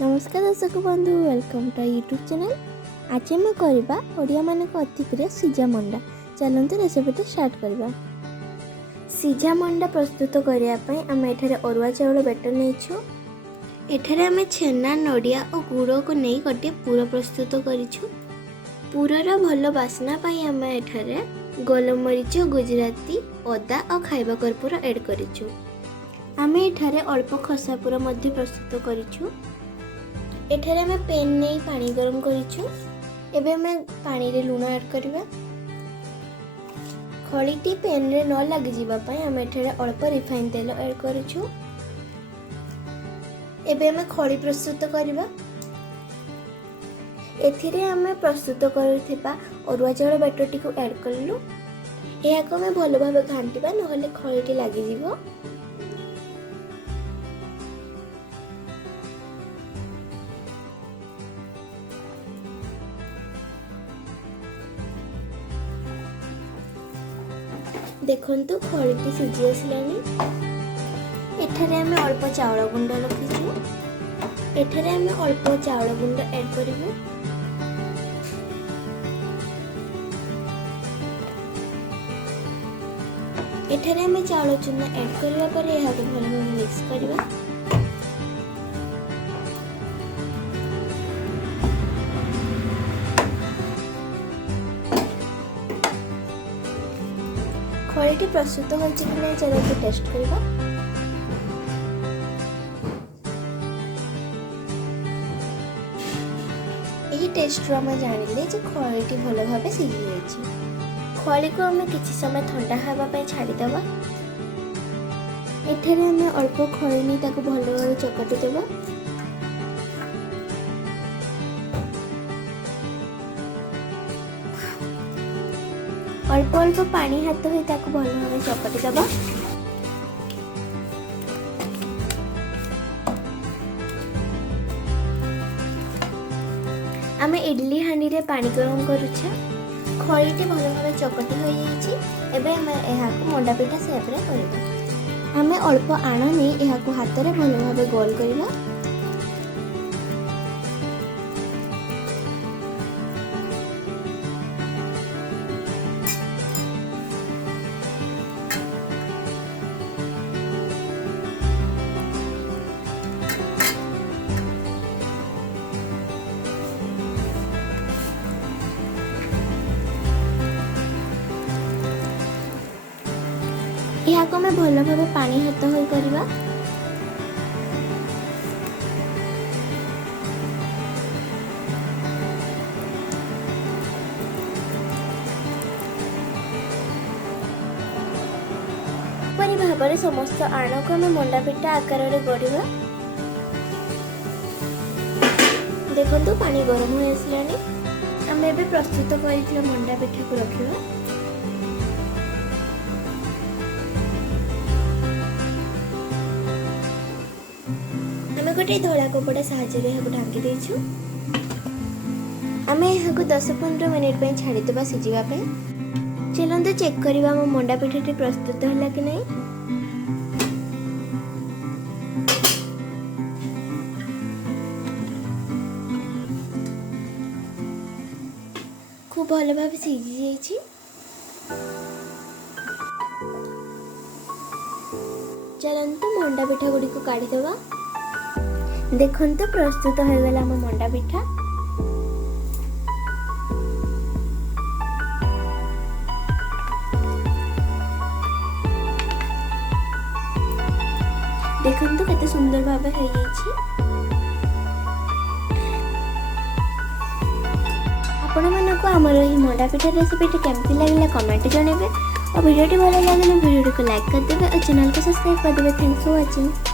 नमस्कार दर्शक बंधु, वेलकम टू यूट्यूब चैनल। आज आम करवा ओडिया मानक अति प्रिय सीझा मंडा। चलते रेसिपीटी स्टार्ट करवा। सीझा मंडा प्रस्तुत करने आम एठारे अरुआ चाउल बेटर नहीं। एठारे आम छेना नड़िया और गुड़ को नहीं गोटे पूर प्रस्तुत करूँ। पूरर भल बास्ना आम एठारे गोलमरीच, गुजराती, अदा और खाइबा कर्पूर ऐड करूँ। आम एठारे अल्प खसा पूर प्रस्तुत करूँ। एठारे आम पेन नहीं पानी गरम करूँ। एबे आम पानी रे लुण ऐड करवा। खड़ीटी पेन रे न लग जावाई आम एठारे अल्प रिफाइन तेल ऐड करूँ। एबे आम खड़ी प्रस्तुत करवा। एथिरे आम प्रस्तुत करुथिबा अरुआ चाउल बैटर टी ऐड कलु। यह को आम भल भाव घांटिबा, नहले खड़ीटी लगी जीवो। देखंतु खड़ीटी सिझी आसिलानी। एठारे आम अल्प चाउल गुंड रखीचु। एठारे आम अल्प चाउल गुंड ऐड करिवु। एठारे आम चाउल चूना ऐड करबा परे एहा को भल भाव मिक्स करबा। खड़ीटी प्रस्तुत हो चलो टेस्ट करवा। यही टेस्ट आम जानिले जे खड़ीटी भल भाव सिझी जाइए। खड़ी को आम किसी समय ठंडा हाँवाई छाड़ीदे। एठारे आम अल्प खड़ी नहीं ताको भल भाव चकटी देवा। अल्प अल्प पानी हाथ हो ताको भल भाव चकटी देवा। आम इडली हांडी रे पानी गरम करुछे। खड़ीटी भल भाव चकटी हो जाइए। एबे आम एहाको मंडा पिठा सेप रे करबा। आम अल्प आण नहीं एहाको हाथ रे भल भाव गोल करबा। यह को मैं भल भाव पानी हाथ हो करवा। परी भाव समस्त आण को आम मंडा पिठा आकार रे गढ़ा। देखो पानी गरम हो आसलानी। आम एबे प्रस्तुत कर मंडा पिठा को रखिबा। गोटे धड़ा कपड़ा साहाय्य ढांकी देछु। आम यह 10-15 मिनिट छाड़ीदे सिझापी। चलते चेक करवा मो मंडा पिठाटी प्रस्तुत है कि नहीं। खूब भल भाव सिझी जाइए। चलते मंडा पिठा गुड़ी को काढ़ीदवा। देखते प्रस्तुत हो गला मो मंडा पिठा। देखते केते सुंदर भाव हो जाइए। आपण मानको हमर एही मंडा पिठा रेसिपीटी केमती लागला कमेंट जणाइबे और वीडियोटी भल लागले वीडियो को लाइक कर देबे और चैनल को सब्सक्राइब कर देबे। Thanks for watching.